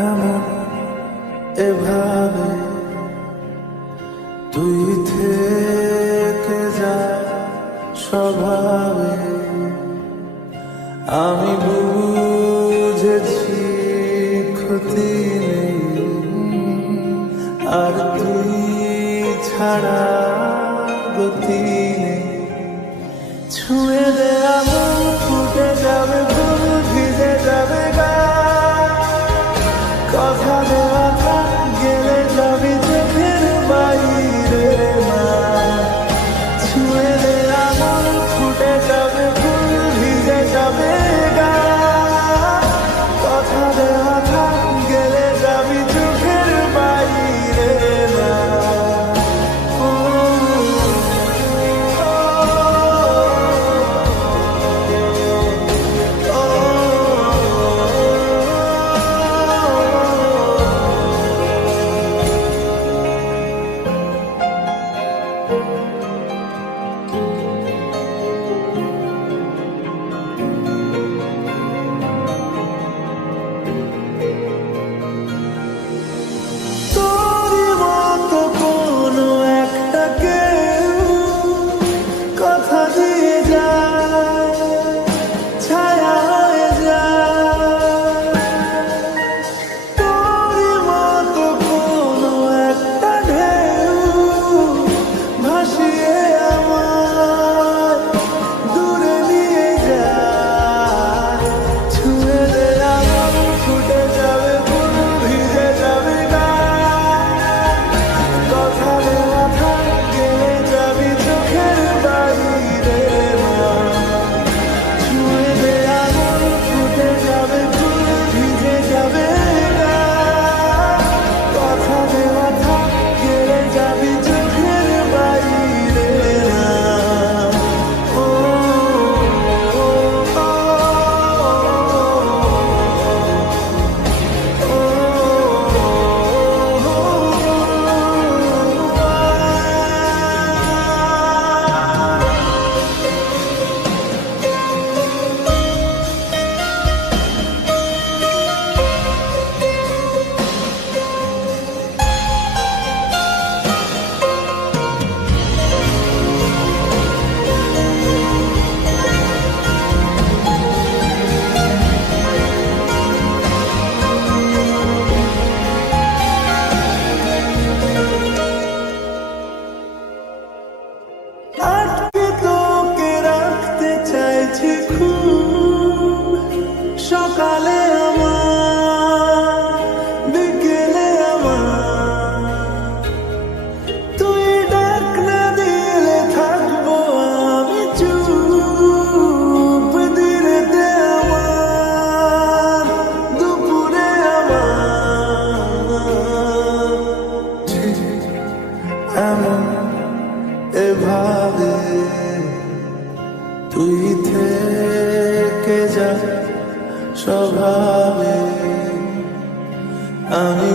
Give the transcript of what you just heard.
এমন এভাবে তুই থেকে যা স্বভাবে আমি বুঝেছি ক্ষতি নেই আর তুই ছাড়া গতি নেই। ছুঁয়ে দে আমার ফুটে যাবে ফুল ভিজে যাবে গা কথা দেওয়া থাক গেলে যাবি চোখের বাইরে মা। ছুঁয়ে দে আমার ফুটে যাবে ফুল ভিজে যাবে গা কথা দেওয়া থাক গেলে যাবি চোখের বাইরে মা। সকালে আমার বিকেলে আমার তুই ডাক না দিলে থাকবো আমি চুপ। দিনেতে আমার দুপুরে আমার এমন এভাবে তুই থেকে যা স্বভাবে আমি